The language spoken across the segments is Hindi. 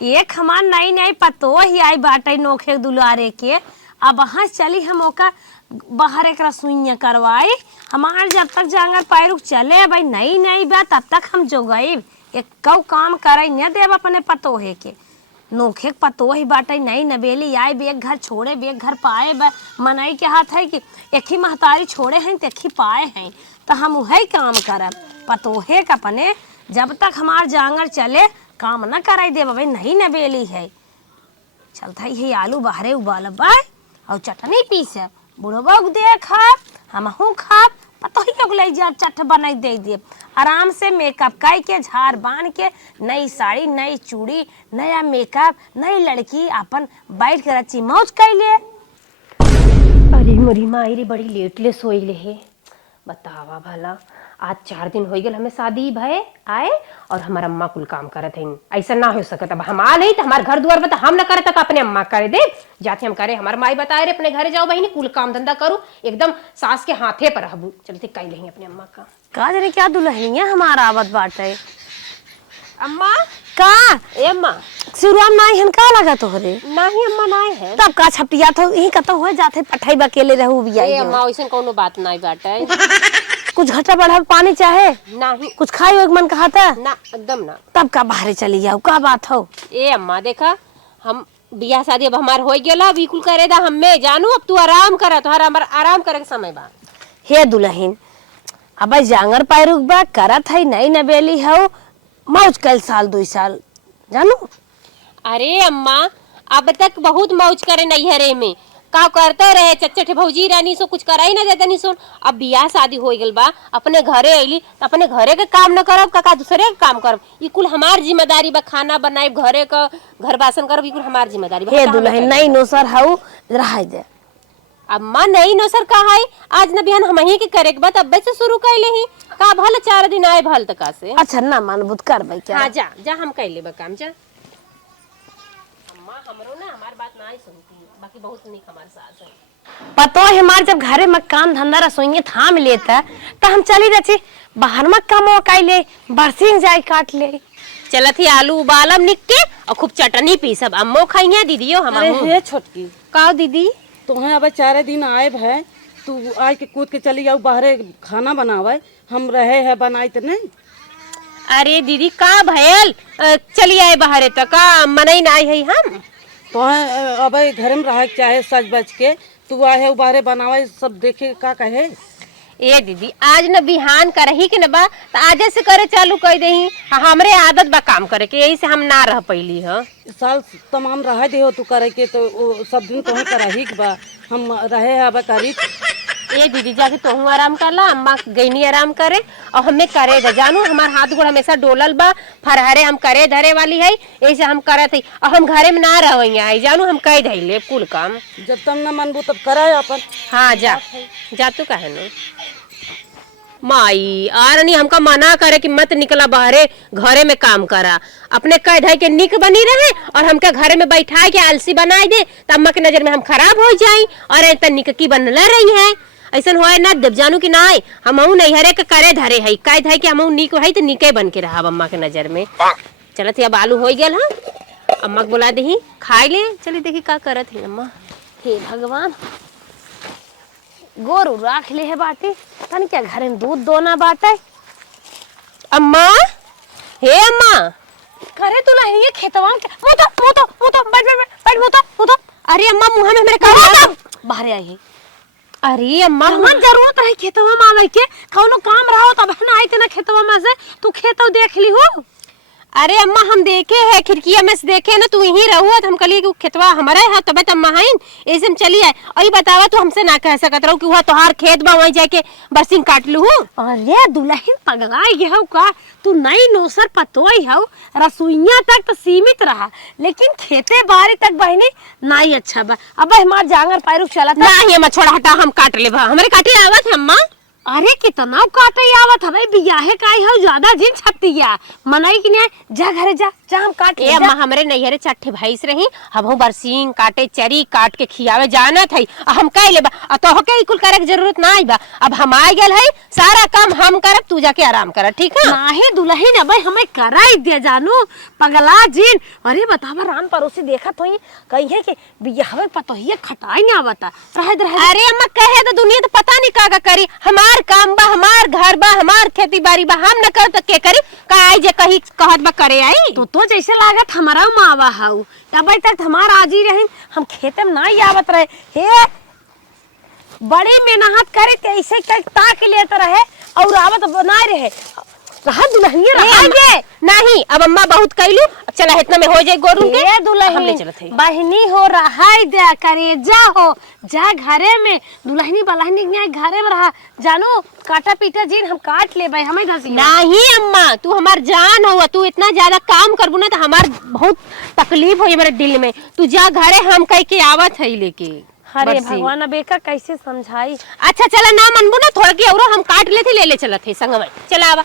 एक हमार नई नई पतो ही आई बाटे नोखे दुलारे के। अब वहां चली हम ओका बाहर एक रसोईया करवाई। हमार जब तक जांगर पैरुक चले भाई नई नई बा तब तक हम जो गई एक काम करे न देव अपने पतोहे के। नोखे पतो ही बाटे नई नबेली आई बेग घर छोड़े बेग घर पाए मनई के हाथ है कि एक ही महतारी छोड़े हैं एक ही पाए हैं तो हम वही काम करब पतोहे का अपने जब तक हमार जांगर चले काम न कराई दे भाई नहीं नबेली है। चलता ही आलू बाहरे उबाल बाय और चटनी पीस बुढ़वा दे खाब हमहू खाब पतो ही लोग ले जा चट बनाई दे दिए आराम से मेकअप काई के झाड़ बांध के नई साड़ी नई चूड़ी नया मेकअप नई लड़की अपन बैठ कर अच्छी मौज कैले। अरे मोरी माई रे बड़ी लेट ले सोई ले है। बतावा भला आज 4 दिन हो गए हमें शादी भय आए और हमार अम्मा कुल काम करत है। ऐसा ना हो सकता अब हम आ नहीं तो हमारे घर द्वार बता हम ना करे तक अपने अम्मा करे दे जाते हम करे हमारे माई बताए रे अपने घरे जाओ बहनी कुल काम धंधा करूँ एकदम सास के हाथे पर रहबू चलते कई लेंगे अपने अम्मा का जाने क्या दुल्हनिया हमारा आवत बाटे अम्मा का ए अम्मा शुरुआत नाई हन का लगा तोहरे नहीं अम्मा नहीं है तब का छपटिया तो यही कतो हो जाते पठाई बकेले रहू भी आई अम्मा वैसे कोनो बात नहीं बाटे कुछ घटा बढ़ा पानी चाहे नहीं कुछ खाई एक मन कहा था ना एकदम ना तब का बाहर चली जाओ का बात हो ए अम्मा देखा हम बियाह शादी अब हमार हो गया बिल्कुल करे दा हमें जानू अब तू आराम कर तोहरा हमार आराम करे के समय बा। हे दुल्हन अब जांगर पैरुक बा करत है नई नबेली हो मौज कल साल 2 साल जानू। अरे अम्मा अब तक बहुत मौज करे नैहरे में का करते रहे चच्चे भौजी रानी सो कुछ कराई ना देता नहीं सुन अब बियाह शादी हो गल बा अपने घरे अली अपने घरे के काम न करब का दूसरे के काम करब ई कुल हमार जिम्मेदारी बा खाना बनाए घरे का घर बासन करब ई कुल हमार जिम्मेदारी बा। हे दुल्हन नई नोसर हऊ रह दे अम्मा नई नोसर का है आज न बिहान हम ही के करे के बा तब से शुरू कैले ही का भल 4 दिन आए भल तक से अच्छा ना मानबुत करबै क्या हां जा जा हम कैले बा काम जा। अम्मा हमरो ना हमार बात नहीं सुनती बाकी बहुत निक हमार सास है पतो है हमार जब घरे में काम धंधा रसोई थाम लेता तो हम चली रही बाहर में काम कैले बरसिंग जाए काट ले चलत ही आलू उबालम निक के और खूब चटनी पीसब अम्मो खाइए दीदियो हम हे छोटकी का दीदी तुम्हें अब 4 दिन आए है तू आज के कूद के चली जाऊ बाहरे खाना बनावे हम रहे है बनाई तो नहीं। अरे दीदी का भयल चली आए बाहरे तक का मनई ना आई है हम तो अब घर में रह चाहे सज बज के तू आए है बाहरे बनावे सब देखे का कहे। ए दीदी आज न बिहान करही के न बा तो आज से करे चालू कर देही हमरे आदत बा काम करे के यही से हम ना रह पैली ह साल तमाम रह दे हो तू करे के तो सब दिन तो करही के बा हम रहे है अब करी। ए दीदी जाके तोहू आराम कर ला अम्मा गईनी आराम करे और हमें करे जानू हमार हाथ गोड़ हमेशा डोलल बा फरहरे हम करे धरे वाली है ऐसे हम करत है और हम घरे में ना रहिया है जानू हम कह धैले कुल काम जब तम न मनबू तब करे अपन। हाँ जा तू कहे न माई आरनी हमका मना करे कि मत निकला बाहरे घरे में काम करा अपने कह धै के निक बनी रहे और हमके घरे में बैठा के आलसी बनाए दे तो अम्मा के नजर में हम खराब हो जाई और ऐसा निक की बनला रही है ऐसा होए ना देव जानू कि ना हमहू नैहरे के करे धरे है कह धै के हमहू निक है तो निके बन के रहा अम्मा के नजर में। चलत अब आलू हो गया हाँ अम्मा के बोला दही खाए ले चली देखी का करत है अम्मा। हे भगवान गोरू राख ले है बाटी तन क्या घर में दूध दोना बाटे अम्मा हे अम्मा करे तू लहरिए खेतवा के मोतो बैठ अरे अम्मा मुंह में मेरे का बाहर आई है। अरे अम्मा हमन जरूरत है खेतवा में आवे के कौनो काम रहो तब ना आई तना खेतवा में से तू खेतो देख ली हो। अरे अम्मा हम देखे है खिड़किया में से देखे ना तू यहीं रहुआ हम कलिए कि खेतवा हमारा है तब अम्मा है ऐसे हम चली आए और ये बतावा तू हमसे ना कह सकत रहो कि वह तोहार खेत बा वहीं जाके बरसिंग काट लू। अरे दुल्हन पगलाई गए का तू नई नौसर पतोई हो रसोईया तक तो सीमित रहा लेकिन खेते बारी तक बहनी नहीं अच्छा बा अब हमार जांगर पैरुक चला नहीं अम्मा छोड़ा हटा हम काट ले हमारे काटे आवत है अम्मा अरे कितना काटे आवत हवे बियाहे काई हो ज्यादा जिन छतिया मनई कि नहीं जा घरे जा जा हम काट ए ले अम्मा हमरे नैहरे चट्ठे भैंस रही हमहू बरसीन काटे चरी काट के खियावे जाना थई हम कह लेबा तो के कुल करे के जरूरत ना बा। अब हम आ गेल है सारा काम हम करब तू जाके आराम कर ठीक है। नाही दुल्हन अबे हमें कराई दे जानू पगला जिन। अरे बतावा रान पड़ोसी देखत होई कहिए कि बियाहवे पतोहिए खटाई ना आवता रहे। अरे अम्मा कहे तो दुनिया तो पता नहीं का करी हमार काम बा हमार घर बा हमार खेती बाड़ी बा हम न कर तो के करी का आई जे कही कहत बा करे आई तो जैसे लागत हमारा मावा हाउ तब तक हमार आजी रहे हम खेते में नहीं आवत रहे हे बड़ी मेहनत करे ते ऐसे ताक लेते रहे और आवत बना रहे रहा दुल्हनिया रहा ये नहीं। अब अम्मा बहुत कहलू चला इतना में हो जाए गोरू के ये दुल्हनी बहनी हो रहा दे करे जा हो जा घरे में दुल्हनी बलहनी घरे में रहा जानू काटा पीटा जिन हम काट ले भाई हमें घसी नहीं अम्मा तू हमार जान हो तू इतना ज्यादा काम करबू ना तो हमार बहुत तकलीफ हो मेरे दिल में तू जा घरे हम कह के आवत है लेके। अरे भगवान अब एका कैसे समझाई। अच्छा चला ना मनबू ना थोड़ा की और हम काट लेते ले चलत है संग में चला आवा।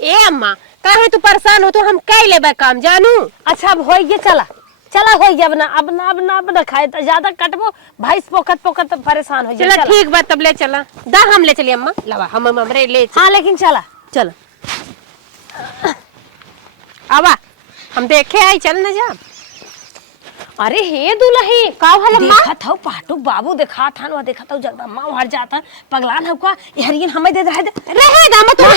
ए अम्मा काहे तू परेशान हो तो हम कह लेबे काम जानू। अच्छा अब होइए चला चला होइए अब ना खाए तो ज्यादा कटबो भाई पोकत परेशान हो चला ठीक बात तब ले चला दा हम ले चली अम्मा लवा हम हमरे ले हाँ लेकिन चला चल आवा हम देखे आई चल ना जा। अरे हे दुल्ही का भला अम्मा देखत हौ पाटू बाबू देखत हन वा देखत हौ जगदम्मा उहर जाता पगलान हौ का हरियन हमें दे रहे दाम तू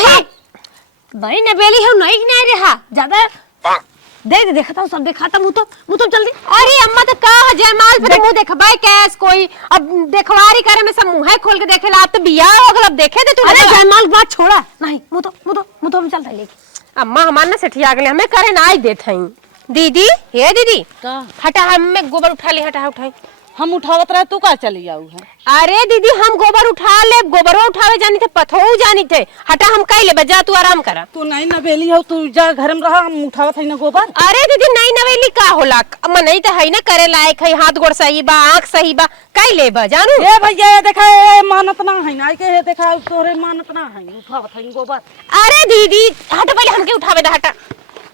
नहीं न बेली हौ नहीं रहा ज्यादा दे देखता हूँ सब देखता मुँह तो जल्दी। अरे अम्मा तो का जयमाल पे मुंह देखबाई कैस कोई अब देखवारी करे में सब मुंह खोल के देखेला अब तो बियाह हो गल अब देखे दे तू। अरे जयमाल बात छोड़ा नहीं मुँह तो हम चलता लेके अम्मा हमार ना सेठिया गले हमें करे ना आई देत हई दीदी हे दीदी का हटा हमें गोबर उठा ले हटा उठाई हम उठावत रहे तू का चली आऊ है। अरे दीदी हम गोबर उठा ले गोबरो उठावे जानी थे पथो जानी थे हटा हम कह ले बजा तू आराम करा तू नहीं नवेली हो तू जा घर में रहा हम उठावत है ना गोबर। अरे दीदी नहीं नवेली का होला नहीं तो है ना करे लायक है हाथ गोड़ सही बा आंख सही बा कह ले बा जानू। ए भैया ये देखा ए मानत ना है ना के देखा तोरे मानत ना है उठावत है गोबर। अरे दीदी हट पहले हमके उठावे दा हटा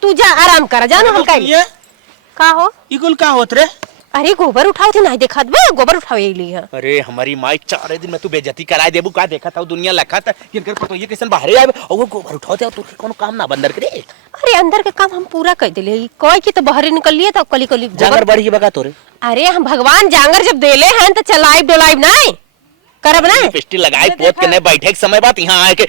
तू जा आराम करा जानू हम कह का हो इकुल का होत रे। अरे गोबर उठाओ थे नहीं देखत बा गोबर उठावे लिए। अरे हमारी माई 4 दिन में तू बेइज्जती कराए देबू का देखा था दुनिया लखा था कि इनकर पतो ये कैसन बाहर आए और वो गोबर उठाओ तू कोनो काम ना बंदर करे। अरे अंदर के काम हम पूरा कर देले कोई की तो बाहर निकल लिए तो कली कली जांगर बढ़ी बगा तोरे। अरे हम भगवान जांगर जब देले हैं तो चलाइब डोलाइब नहीं करब ना पिस्टी लगाई पोत के नहीं बैठे के समय बात यहां आए के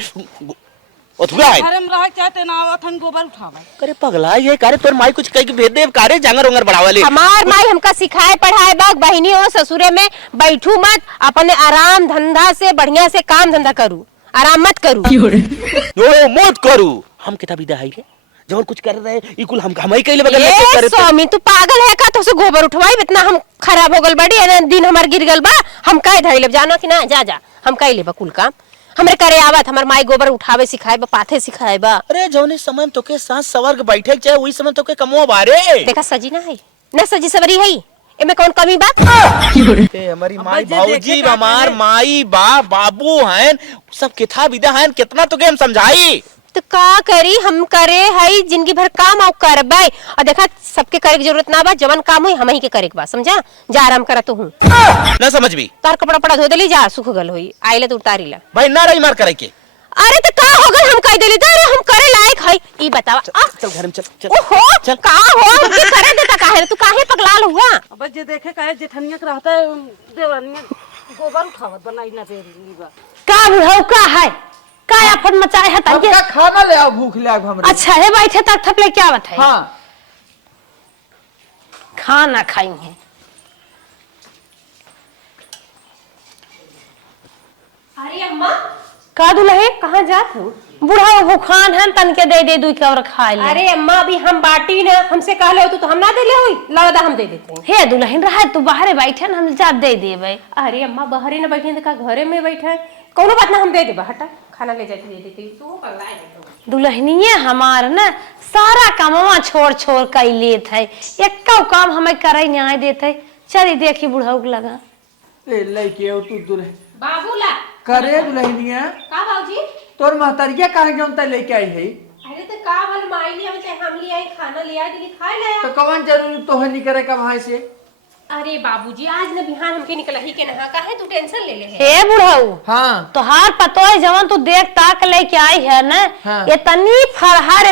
ओथुआ है घर में रह चाहते ना आवत हन गोबर उठावे। करे पगला ये करे तोर माई कुछ कह के भेज दे कारे जांगर उंगर बढ़ावा ले। हमार माई हमका सिखाए पढ़ाए बाग बहिनी हो ससुरे में बैठू मत अपने आराम धंधा से बढ़िया से काम धंधा करू आराम मत करू ओ मत करू हम किता विदा है रे जब कुछ कर रहे इकुल हम ही कहले बगल में करे स्वामी तू पागल है का तो से गोबर उठवाई इतना हम खराब हो गल बड़ी दिन हमार गिर गल बा हम कह धइले जानो कि ना जा हम कह ले कुल काम हमरे करे आवत हमर माई गोबर उठावे सिखाए बा पाथे सिखाए बा। अरे जौने समय में तोके सांस सवर के बैठे चाहे वही समय तोके कमवा बारे देखा सजी ना है ना सजी सवरी है एमे कौन कमी बात ए हमारी माई भाऊजी हमार माई बा बाबू हैं सब किथा विदा हैं कितना तोके हम समझाई तो का करी हम करे हई जिंदगी भर काम और करबे और देखा सबके करे की जरूरत ना बा जवन काम होई हम ही के करे के बा समझा जा आराम करा तू हूं ना समझ भी तार कपड़ा पड़ा धो देली जा सुख गल होई आइले तो उतारी ला भाई ना रही मार करे के। अरे तो का हो गल हम कह देली तो अरे हम करे लायक हई ई बतावा चल घर में चल ओहो चल का हो हमके करे देता काहे तू काहे पगलाल हुआ। अब जे देखे काहे जेठनिया के रहता है देवनिया गोबर उठावत बनाई ना बेरी बा का बुढ़ऊ का है का अपन मचाए है तनिए खाना ले आओ भूख ले हमरे। अच्छा है बैठे तक थक ले क्या बात है। हां खाना खाएंगे। अरे अम्मा का दुल्हे कहां जात हो बूढ़ा वो खान है तन के दे दू के और खा ले। अरे अम्मा अभी हम बाटी ना हमसे कहले हो तो हम ना देले होई लगदा हम दे देते हैं। हे दुल्हन रहा तू बाहर बैठे ना हम जा दे देबे। अरे अम्मा बाहर ना बैठे तो का घरे में बैठे कोनो बात ना हम दे देबा हटा खाना ले जाके दे देती तू पगला है। दुल्हनिए हमार ना सारा कामवा छोड़ छोड़ कर लेत है एक्का काम हमें करे न्याय देते चली देखी बुढ़ऊ लगा ए लइके तू दूर बाबूला करे दुल्हनिया का बाबूजी? तोर महतरिया काहे जौन त लेके आई है? अरे तो का भल माई लिया चाहे हम ले आई खाना ले आई खाए ले। तो कवन जरूरी तोहे निकले का भाई से? अरे बाबूजी आज न बिहान हमके निकला ही के नहा काहे तू टेंशन ले है। हे बुढ़ऊ, हाँ तोहार पतो है जवन तू देख ताक लेके आई है ना, हाँ। इतनी फरहार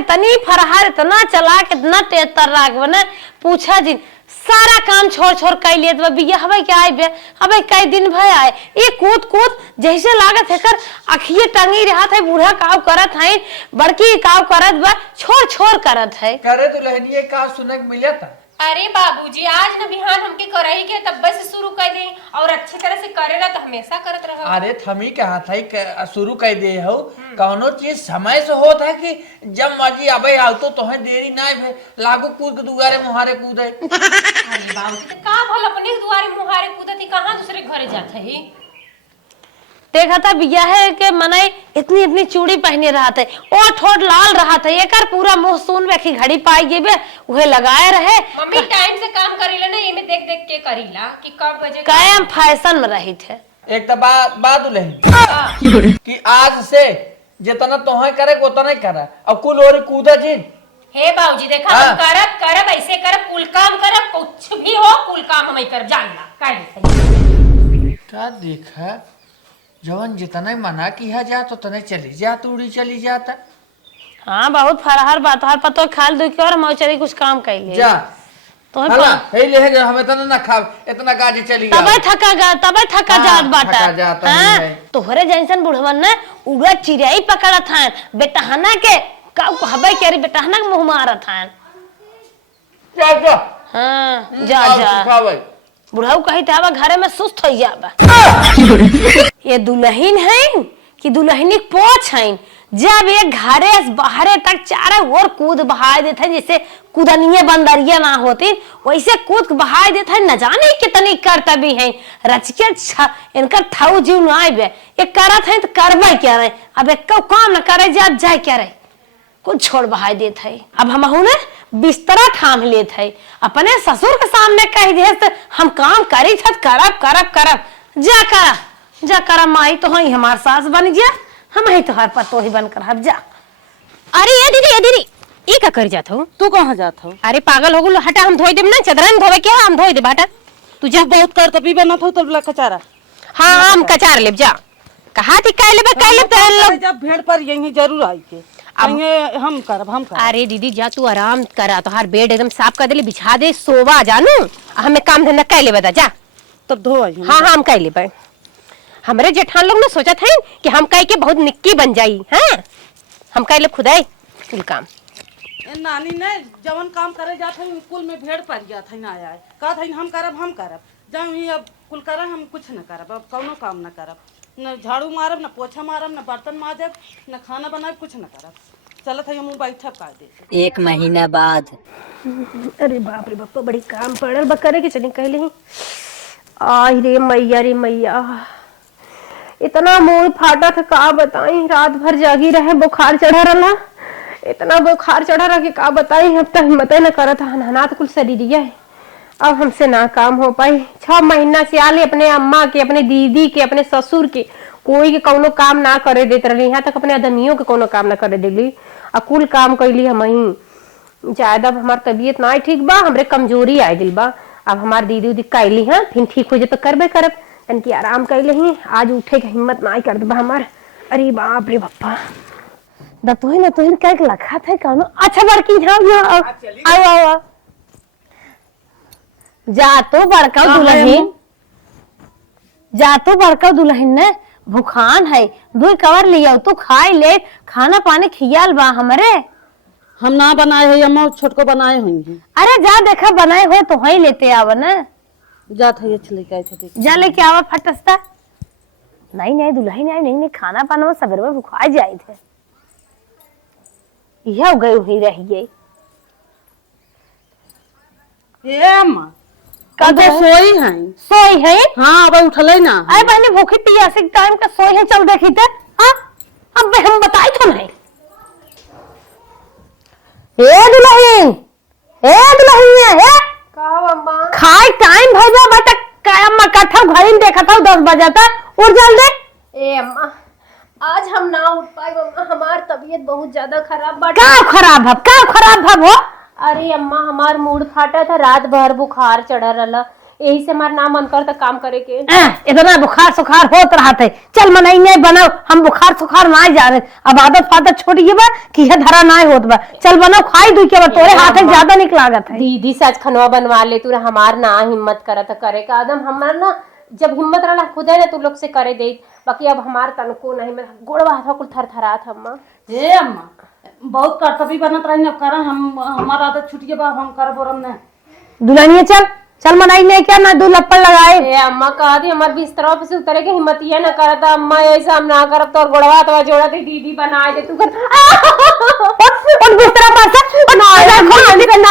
इतना चला के इतना तेज तर राग ना पूछा जिन सारा काम छोड़ छोड़ कर लिए तो बिया हवे क्या आई बे हवे कई दिन भय आए ये कूद जैसे लागत है कर अखिए टंगी रहत है बूढ़ा काव करत है बड़की काव करत बा छोड़ करत है। करे दुल्हनिया का सुनक मिला था? अरे बाबूजी आज न बिहान हमके कराई के तब से शुरू कर दी और अच्छी तरह से करेला तो हमेशा करत रहो। अरे थमी कहा था शुरू कर दे हो कौनो चीज समय से होता है कि जब मर्जी आबे आओ तो तोहे देरी ना भे लागू कूद के दुआरे मुहारे कूदे। अरे बाबूजी तो का भल अपने दुआरे मुहारे कूदती कहां दूसरे घरे जात है। देखा था बिया है के मने इतनी चूड़ी पहने रहा थे और ठोट लाल रहा था एकर पूरा मुंह सुन बेखी घड़ी पाई गे बे उहे लगाए रहे। मम्मी टाइम से काम करेला ना एमे देख के करीला कि कब बजे कायम फैशन में रही थे। एक तो बात दुल्हन कि आज से जितना तोहे करे उतना ही करा अब कुल और कूदा जिन। हे बाबूजी देखा हम करब ऐसे करब कुल काम करब कुछ भी हो कुल काम हम कर जानला क्या देखा जवन जितना मना किया जा तो तने चली जा तूड़ी चली जाता। हाँ बहुत फरहार बात हर पतो खाल दो के और मौचरी कुछ काम कर ले जा तो हला हे ले हमें तना ना खा इतना गाड़ी चली जा तबे थका हाँ, जात बाटा। थका जाता हाँ, है। तोहरे जैसन बुढ़वन ने उड़ा चिड़ियाई पकड़त हन बेटहना के का कहबे के रे बेटहना के मुंह मारत हन। जा हाँ जा बुढ़ाऊ कही था घरे में सुस्त हो जाबा। ये दुल्हन है कि दुल्हनी पोछ है जब ये घरे से बाहरे तक चारों ओर कूद बहाए देते हैं जैसे कूदनिये बंदरिया ना होती वैसे कूद बहाए देते हैं न जाने कितनी करतबी है रच के इनका थाऊ जीव न आए ये करत है तो करबे क्या रहे अब एक काम न करे जाए क्या रहे कुछ छोड़ बहाए देते है। अब हम ने बिस्तरा ठाम लेते है अपने ससुर के सामने कह दे तो हम काम करी था करब जा करा माई तो ही हमार सास बन गया हम ही तोहर पतो ही बनकर हब जा। अरे ये दीदी ई का कर जात हो तू कहाँ जात हो? अरे पागल हो गेलो हटा हम धोई देब ना चदरन धोवे के हम धोई देब हटा तू जा बहुत कर तभी बना था तो कचारा। हां हम कचार लेब जा कहा थी कह लेब जब भेड़ पर यही जरूर आई के हम करब। अरे दीदी जा तू आराम करा तोहार बेड एकदम साफ कर देले बिछा दे सोवा जानू हमें काम धंधा कर ले बता जा तब धो आई। हाँ हम कर ले हमरे जेठान लोग ना सोचा था कि हम कह के बहुत निक्की बन जाई हैं हम कह ले खुदाई कुल काम नानी ने जवन काम करे जात है कुल में भेड़ पड़ जात है ना आया कहा था हम करब जाऊँ ही अब कुल कर हम कुछ न करब अब कौनो काम न करब न झाड़ू मारब न पोछा मारब न बर्तन माजब न खाना बनाब कुछ न करब चलत है हम बैठब का दे। 1 महीना बाद अरे बाप रे बाप बड़ी काम पड़ल बकरे के चली कहले आई रे मैया इतना मुंह फाटा था का बताई रात भर जागी रहे बुखार चढ़ा रहा इतना बुखार चढ़ा रहा कि का बताई अब तक हिम्मत न करा था हनात कुल शरीरिया है अब हमसे ना काम हो पाई 6 महीना से आले अपने अम्मा के अपने दीदी के अपने ससुर के कोई के कोनो काम ना करे देते रही यहाँ तक अपने आदमियों के कोनो काम ना करे देली आ कुल काम कैली हम ही ज्यादा हमार तबीयत ना ठीक बा हमरे कमजोरी आ गई बा अब हमार दीदी उदी कैली है फिर ठीक हो जाए तो करबे करब तनकी आराम कैले ही आज उठे के हिम्मत ना कर दबा हमार। अरे बाप रे बप्पा दतोही ना तोहिन क्या लखा था कौनो अच्छा बड़की आओ जा तो बड़का दुल्हन ने भूखान है 2 कवर लिया तू खाई ले खाना पानी खियाल बा हमरे हम ना बनाए है अम्मा छोटको बनाए होंगे। अरे जा देखा बनाए हो तो वही लेते आवा ना जात है लेके थे जा लेके आवा फटस्ता नहीं दुल्हन आई नहीं खाना पाना सवेरे में भूखा जाए थे यह गई हुई रह गई अम्मा कदे सोई है हाँ अब उठले ना अरे बहनी भूखी पियासी टाइम का सोई है चल देखी थे हाँ अब हम बताई तो नहीं दुल्हन खाए टाइम हो जा बटा अम्मा कथा घड़ी देखा था 10 बजे तक उठ जल्दी ए अम्मा आज हम ना उठ पाए अम्मा, हमार तबीयत बहुत ज्यादा खराब बा। का खराब भव हो? अरे अम्मा हमार मूड फाटा था, रात भर बुखार चढ़ा रहा, यही से हमार ना मन करता काम करे के। इतना बुखार सुखार होत रहा थे, चल मनई नहीं बनाओ, हम बुखार सुखार ना जा रहे, अब आदत फादत छोड़िए बा कि है धरा ना होत बा, चल बनाओ खाई दू के बा, तोरे हाथ ज्यादा निक लागत है। दीदी से आज खनवा बनवा ले तू, हमार ना हिम्मत करत करे का आदम, हमार ना जब हिम्मत रहा खुद है ना तू लोग से करे दे, बाकी अब हमार तनको नहीं, मैं गोड़वा हाथ कुल थरथरात अम्मा। ए अम्मा बहुत कर्तव्य बनत रही अब कर, हम हमारा आदत छुटिए बा, हम कर बोरम ने दुल्हनिया चल मनाई नहीं क्या ना दू लप्पड़ लगाए। ए अम्मा कहा थी हमारे बिस्तरों पे से उतरे के हिम्मत ये ना करता अम्मा, ऐसा हम ना करब तो गोड़वा तो जोड़ा दे दीदी बनाए दे तू कर और बिस्तरा पर ना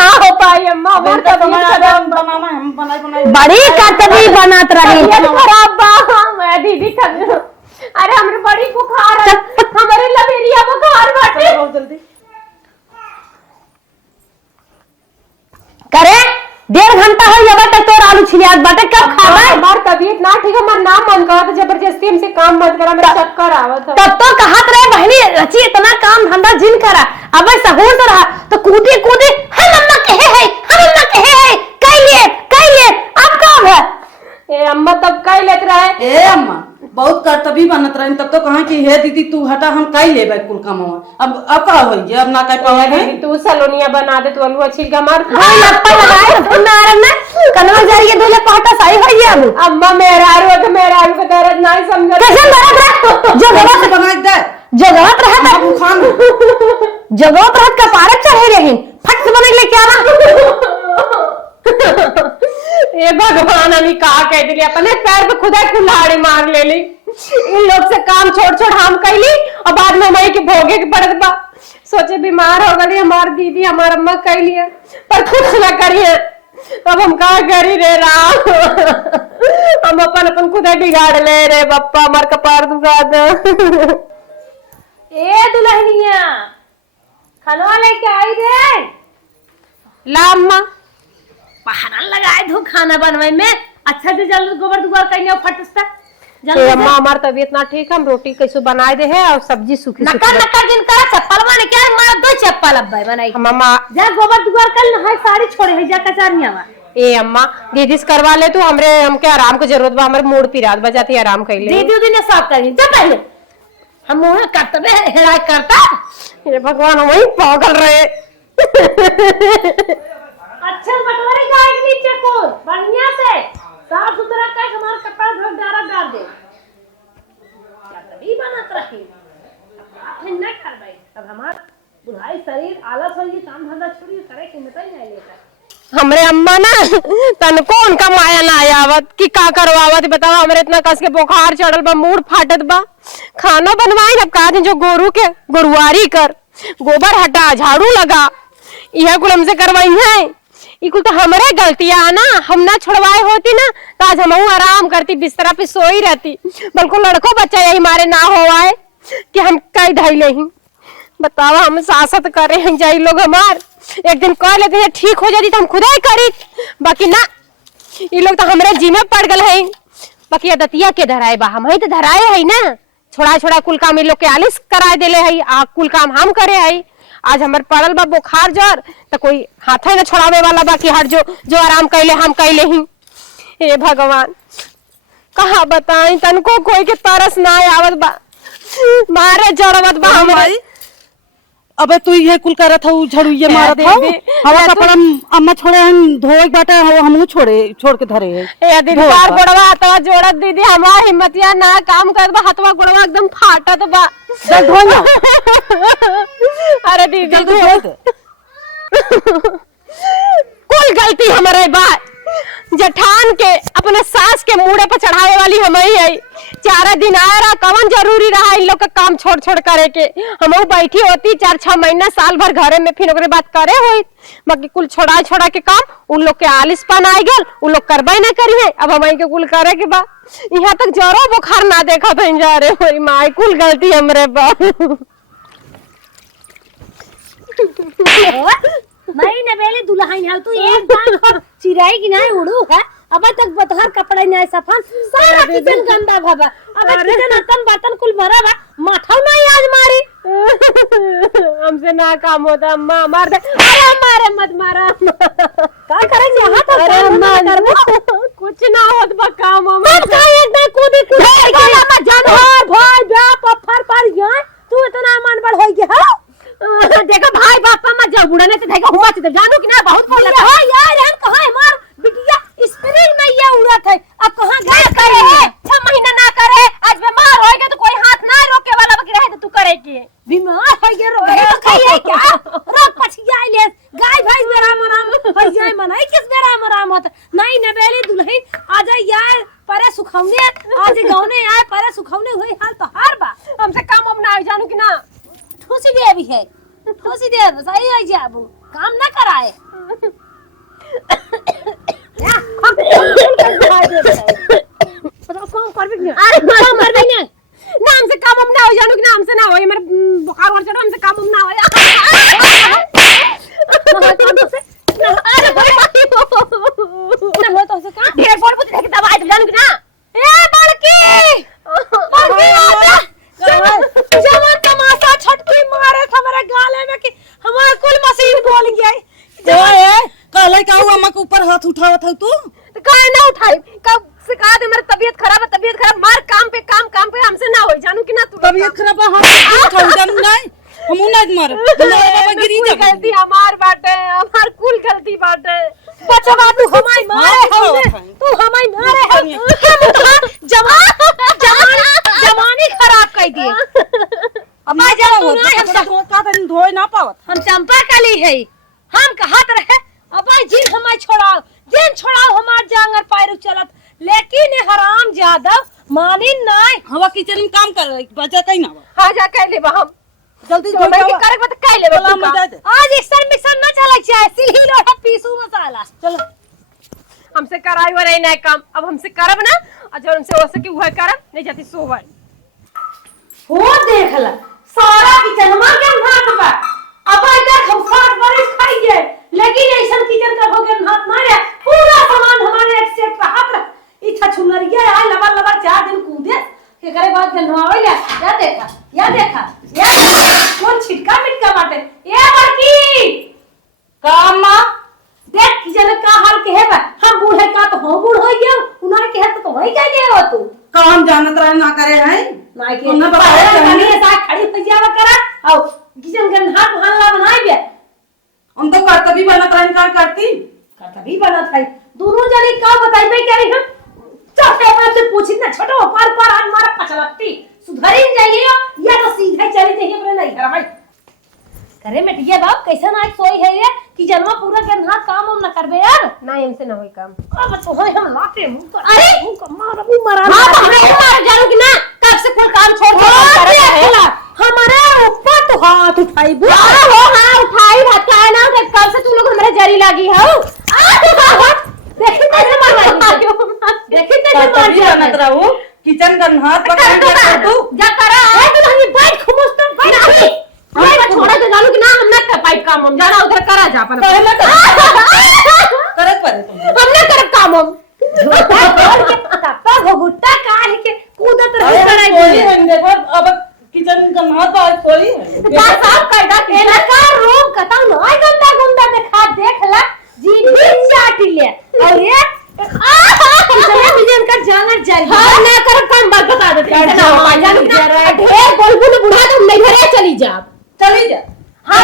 हो पाई अम्मा, हमार बनाना हम बनाई बड़ी कर्तव्य बनत रही। खराब बा मैं दीदी अरे हमरे बड़ी बुखार है, हमारे लबेरिया बुखार बाटे। बहुत जल्दी करे 1.5 घंटा हो जाबा तक तोर आलू छिलियात बाटे, कब खाबा? हमार तबीयत ना ठीक, हमार ना मन करत, जबरदस्ती हमसे काम मत करा, मेरा चक्कर आवत है। तब तो कहत रहे बहनी रची इतना काम धंधा जिन करा, अब सहूर से रहा तो कूदी हम अम्मा कहे है कैले अब काम है। ए अम्मा तब कई लेत रहे। ए अम्मा बहुत कर्तव्य बनत रही, तब तो कहा कि हे दीदी तू हटा हम कई लेबे कुल काम, अब का होई अब ना कह पाएगी। तू सलोनिया बना दे, तू अलुआ छिल के मार हां लप्पा लगाए नारन में कनवा जारिए दोले पाटा सही होई अब। अम्मा मेरा आरू का दर्द नहीं समझ कैसे दर्द जो गवा से बनाई दे जो गवत रहत अब खान जो गवत रहत का पारक चढ़े रही फट से बने ले क्या ना। ए भगवान अभी कहा कह दिली, अपने पैर पे खुदा कुल्हाड़ी मार ले ली, इन लोग से काम छोड़ हम कैली और बाद में मई के भोगे के पड़त बा। सोचे बीमार हो गई हमार दीदी हमार अम्मा कैली है पर कुछ ना करिए, अब हम का करी रे राम, हम अपन खुदा बिगाड़ ले रे बप्पा, हमार कपार दुखा दे। ए दुल्हनिया खाना लेके आई रे ला अम्मा। पहरा लगाए धो खाना बनवाई में, अच्छा से जल्दी गोबर दुआर कइने फटसता ए अम्मा हमार तबीयत ना ठीक, हम रोटी कैसे बनाए दे है और सब्जी सूखी नकर दिन करा चप्पल माने क्या मार दो चप्पल अब भाई बनाई मम्मा। जा गोबर दुआर कल नहाय साड़ी छोड़े है जा कचारिया वा। ए अम्मा दीदी से करवा ले तू, हमके आराम की जरूरत बा, हमरे मूड पिरात बजाती आराम कर ले। दीदी ने सब करी जा पहले हम मुंह करतबे हेराय करता। हे भगवान वही पागल रहे। अच्छा बटवारी गाय के नीचे को बढ़िया से साफ सुथरा कर हमार कपड़ा धो डाल दे, क्या तभी बनत रही आप न करबै, अब हमार बुढ़ाई शरीर आलस होई, काम धंधा छोड़ी करे के मत नहीं लेकर। हमरे अम्मा ना तनको उनका माया ना आवत कि का करवावत, बताओ हमरे इतना कस के बुखार चढ़ल बा, मूड फाटत बा, खाना बनवाई अब का दिन जो गोरू के गोरुआरी कर, गोबर हटा झाड़ू लगा, यह कुल हमसे करवाई है, ये कुल तो हमारे गलतियां ना, हम ना छुड़वाए होती ना तो आज हम आराम करती, बिस्तरा पे सोई रहती, बल्कि लड़को बच्चा यही मारे ना होवाए कि हम कई ढाई नहीं। बताओ हम सासत करे हैं जाई लोग हमार, एक दिन कह लेते हैं ठीक हो जाती तो हम खुदा ही करी, बाकी ना ये लोग तो हमारे जी में पड़ गए हैं, बाकी दतिया के धराए बा, हम ही तो धराए है ना, छोड़ा कुल काम ये लोग के आलिस कराए देले है, आ कुल काम हम करे है। आज हमारे पड़ल बा बुखार जर तो कोई हाथ न छोड़ावे वाला बाकी हर जो आराम कैले हम कैले ही। हे भगवान कहा बताई तनको कोई के तरस ना आवत बा, मारे जड़वत बा हमारे। अबे तू ये कुल करत हूँ झाड़ू ये मारत हूँ, हवा कपड़ा अम्मा छोड़े हम धोए बाटे हम छोड़ के धरे है। ए दीदी बार गोड़वा हाथवा जोड़त दीदी, हमार हिम्मतिया ना काम करत बा, हाथवा गोड़वा एकदम फाटत बा। जल्द धो ना। अरे दीदी जल्द धो दे। कुल गलती हमारे बा, जठान के अपने सास के मुड़े पर चढ़ावे वाली हम ही है, 4 दिन आया रहा कवन जरूरी रहा इन लोग का काम छोड़ करे के, हम बैठी होती 4-6 महीना साल भर घरे में, फिर ओकरे बात करे हुई, बाकी कुल छोड़ा के काम उन लोग के आलिसपन आ गल, उन लोग करबे ना करी है, अब हम के कुल करे के बा, यहाँ तक जरो बुखार ना देखा था जा रहे हमारी माई, कुल गलती हमरे बा। नहीं न बेले दुल्हन है तू एक बार चिराई की नहीं उड़ू है अब तक बतहर कपड़ा नहीं सफा सारा किचन गंदा भबा अब किचन अतन बर्तन कुल भरा बा माथा नहीं आज मारी हमसे ना काम होता अम्मा मार दे अरे मारे मत मारा का करे जहां तक अरे काम अम्मा ना करबो कुछ ना होत बा काम हम मत का एकदम कूदी कूदी जानवर भाई बाप फर पर गया तू इतना मान बढ़ हो गया देखो भाई बापा मत जाओ बुढ़ा नहीं तो देखो हुआ तो जानू कि ना बहुत बोल है यार हम कहां है मार बिटिया स्प्रिंग में ये उड़त है अब कहां गया करे है 6 महीना ना करे आज बीमार होएगा तो कोई हाथ ना रोके वाला बक रहे तो तू करे की बीमार हो गया रो है क्या रोक पछिया ले गाय भाई मेरा मराम हो जाए मनाई किस मेरा मराम होता नहीं नवेली दुल्हन आ जाए यार परे सुखौने आज गाउने आए परे सुखौने हुई हाल तो हार बा हमसे काम हम ना आए जानू कि ना ठूसी दे अभी है ठूसी दे सही है जाबू काम ना कराए या कौन कर भी अरे काम कर देंगे ना हमसे काम हम ना हो जानू कि ना हमसे ना होए मेरे बुखार और चढ़ो हमसे काम हम ना होए अरे भाई ना हो तो से काम ढेर फोन पुत देख दवाई जानू कि ना ए बड़की जवान तमाशा छटकी मारे हमारे गाले में कि हमारा कुल मशीन बोल गया ए काले का हुआ अम्मा के ऊपर हाथ उठावत है तू तो काहे ना उठाई कब सिखा दे मेरी तबीयत खराब मार काम पे हमसे ना होई जानू कि ना तू तबीयत खराब है हम उठाऊ जान नहीं हम नहीं मारे बाबा गिरी कुल जा गलती हमार बाटे हमार कुल गलती बाटे बच्चा बाबू हमाई मारे तू हमाई मारे जवानी खराब कर दिए अब मैं जा हो हम का दिन धोए ना पावत हम चंपा कली है हम कहत रहे अब जिन हमार छोड़ाओ जिन छोड़ाओ हमार जांगर पैर चलत लेकिन हराम जादव मानी नहीं हवा किचन में काम कर रही बचा कहीं ना हां जा कह लेबा हम जल्दी जो मैं करे बत कह लेबा बोला हम जाते आज एक्शन मिक्सर ना चला चाहे सिली लोटा पीसू मसाला चलो हमसे कराई हो रही नहीं काम अब हमसे करब ना और जो हमसे हो सके वह करब नहीं जाती सोवर हो देखला सारा किचन में के नाक बा अब देख हम 60 बरिस खाइए लेकिन ऐसा किचन का हो गया हाथ मारे पूरा सामान हमारे एक सेट पे हाथ रख इच्छा छुनरिया है लबर 4 दिन कूदे के करे बाद गनवावे ले या देखा कौन छिटका मिटका बाटे ए बड़की काम मां देख किचन का हाल के है बा हम बूढ़े का तो हो बूढ़ हो गया उन्होंने के तो वही जा गए हो तू काम जानत रहे ना करे हैं ना के उन्हें बताया कनी साथ खड़ी हो जावा करा और किचन का हाथ भाला बनाई बे हम तो कर्तव्य बनत रहे का करती कभी बना था दोनों जने का बताई मैं कह रही हूं चौथे में से पूछी ना छोटो पर आज मारा पचलत्ती सुधरी जाइए या तो सीधे चली जाइए अपने नहीं घर भाई करे बेटिया बाप कैसा आज सोई है रे कि जन्मा पूरा के हाथ काम हम न करबे यार नहीं हमसे ना होई काम अब तो है हम लाते मुंह तो अरे! मुंह का मार अभी मरा हां तो हमें मार जानू कि ना कब से कोई काम छोड़ के काम कर रहे हैं हमारे ऊपर तो हाथ उठाई बु हां उठाई हटाए ना उठे कब से तू लोग हमारे जरी लगी हो देखी कैसे मारवाई देखी कैसे मार कर्तव्य दिया बनत रहू किचन का हाथ पकड़ के कर दू जा करा ए तो हम बैठ खमोस्तन बैठ नहीं हम छोड़ा तो जानू कि ना हम ना कर पाई काम हम जाना उधर करा जा अपन पहले करत पड़े तुम हम ना कर काम हम तब हो गुट्टा काहे के कूदत रही कोई कराई हम देखो अब किचन का हाथ तो आज कोई का साफ कर दा एला का रूम कता नहीं गंदा गंदा देखा देख ला जी भी चाट ले और ये किचन बिजन का जानर जाई हां ना कर काम बात बता दे ना हो पाई जानू कि ना ढेर बोलबू ने बुढ़ा तुम नहीं घरे चली जा चली जा हां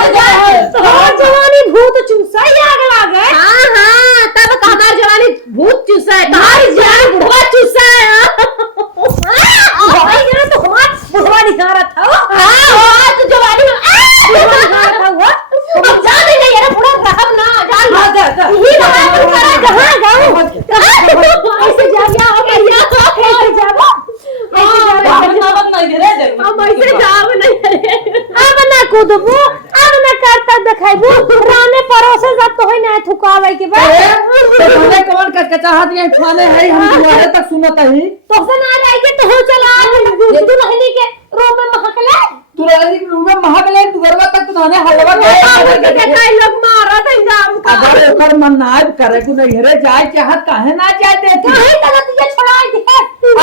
तो जवानी भूत चूसा ही आग लागे हां तब हमार जवानी भूत चूसा है तुम्हारी जवानी बुढ़वा चूसा है भाई ये तो हमार बुढ़वा निहारा था हां तू जवानी बुढ़वा निहारा था वो अब जा दे नहीं यार बुढ़ा रहब ना जान हां जा ही लगा तू करा कहां जाऊं ऐसे जा गया हो गया ऐसे जाओ हम नावत नहीं घरे दे हम ऐसे जाब नहीं अब ना कूदबू अब ना करता देखाइबू राने परोसे जब तो है ना थुकावे के बाद हमने कौन का कचाहत ये खाने है हम तुम्हारे तक सुनत ही तो से ना जाएगी तो हो चला ये दुल्हनी के रूम में महकले तू राजी रूम में महकले तू गरबा तक तू नाने हलवा कई लोग मारा थे जाम का अगर एकर मन ना करे को नहीं घरे जाए चाहत काहे ना जाए दे काहे गलतिया छोड़ाई दे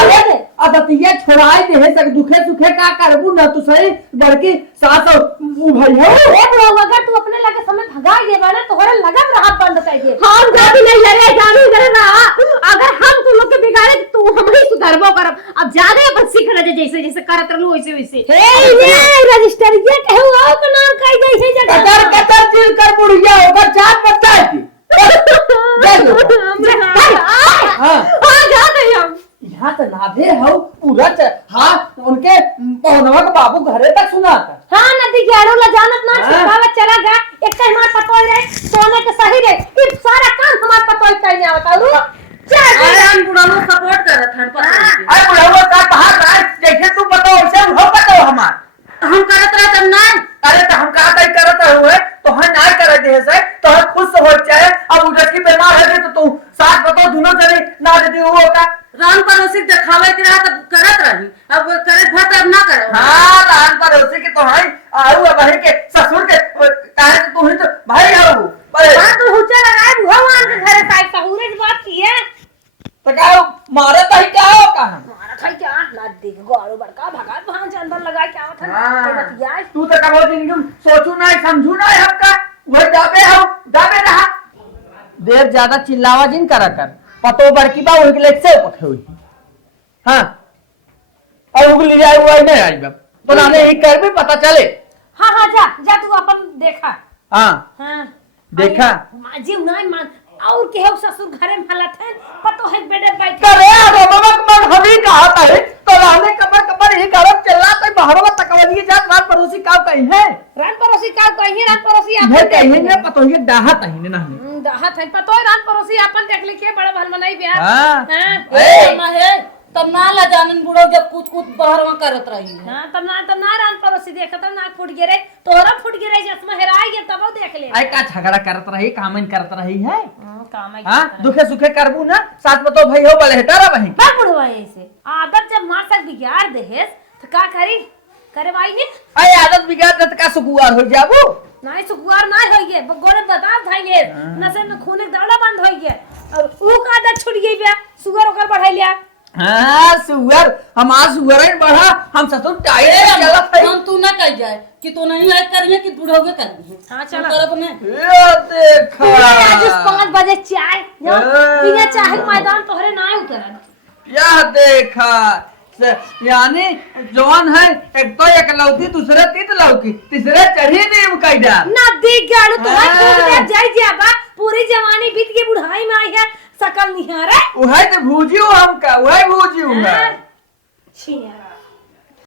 अरे अदतिया छोड़ाई दे सक दुखे सुखे का करबू ना तू सही बड़की सास उ भैया ए ब्रो अगर तू अपने लगे समय भगा दे ना तोहरे लगन रहा बंद कर दे हम जाती नहीं लगे जानू करे ना अगर हम तू लोग के बिगाड़े तो हम ही सुधारबो करब अब ज्यादा अपन सीख रहे जैसे जैसे करत रहलू वैसे वैसे ए ये रजिस्टर ये कहू आओ के नाम कह दे छै कतर कतर चिल कर बुढ़िया होकर चार पत्ता है हां हां जाते हम यहाँ तो नाभे हो पूरा हाँ उनके पौनवा के बाबू घरे तक सुना था हां नदी गेड़ो ला जानत ना छिपावा चला गया एक कहीं मार पतोय रे सोने के सही रे ये सारा काम हमार पतोय कहीं ना बताऊ अरे हम बुढ़ाऊ सपोर्ट करत हन पता अरे बुढ़ाऊ का बाहर रात देखे तू बताओ ऐसे हो बताओ हमार हम करत रहत ना अरे तो हम कहा तक करत हुए तो हम ना करे दे से तो हम खुद से हो जाए अब उधर की बीमार है तो तू साथ बताओ दोनों जने ना देती वो का रान पड़ोसी दिखावे के रहा तो करत रही अब करे भत अब ना करो हां रान पड़ोसी के तो है आऊ अब है के ससुर के काहे तू ही तो भाई हो पर हां तू हुच्चा लगाए भगवान के घरे साइड सहुरे की बात की है तो का मारे तो ही क्या हो कहां मारा था क्या ना देख गोरो बड़का भगा भांज अंदर लगा के आवत है हाँ। बतिया तू तो कहो जिंदगी सोचू ना समझू ना हमका वही दाबे रहा देर ज्यादा चिल्लावा जिन करा कर पतो बड़की बा उनके लेट से पखे हुई हां और उगली जाए हुआ नहीं आई बाप तो नाने ही कर भी पता चले हां हां जा जा तू अपन देखा हां हां देखा माजी नहीं मान और के हो ससुर घरे में हालत है पतो है बेडे बैठे करे रो ममक मन हमी कहा है तो नाने कबर ही गरम चला तो बाहर में तकवली जात रात पड़ोसी का कहीं है रान पड़ोसी का कहीं रान पड़ोसी ये कहीं ने पतो ये डाहत है ना दाहत है पतो है रान पड़ोसी अपन देख लिखे बड़ा भल मनाई बियाह हां हां ए ना है तब ना ला जानन बुढ़ो जब कूद कूद बाहर वहां करत रही हां तब ना रान पड़ोसी देखत ना फूट गिरे तोरा फूट गिरे जसमा हेराई गे तब देख ले आई का झगड़ा करत रही कामन करत रही है काम है हां दुखे सुखे करबू ना साथ में तो भाई हो बले हटारा बही बा बुढ़वा ऐसे आदत जब मार तक बिगाड़ देहेस तो का करी करे भाई ने आई आदत बिगाड़ दत का सुकुआर हो जाबू नहीं सुकुआर ना होइए गोरे बता धाइए नसे में खून के दौड़ा बंद होइए और ऊ का आदत छूट गई बे सुगर ओकर बढ़ाई लिया हां सुअर हमार सुअर ही बढ़ा हम ससुर टाइट चलत है हम तू ना कह जाए कि तो नहीं आए करिए कि बुढ़ोगे करिए हां चलो तरफ ने ये देखा आज 5 बजे चाय बिना चाय मैदान तोहरे ना उतरन यह देखा यानी जवान है एक तो एक लौकी दूसरे तीत लौकी तीसरे चढ़ी नहीं कैदा ना देख गाड़ू तो खूब दे जाई जाबा पूरी जवानी बीत के बुढ़ाई में आई है सकल निहारे उहे तो भूजियो हमका उहे भूजियो है छिया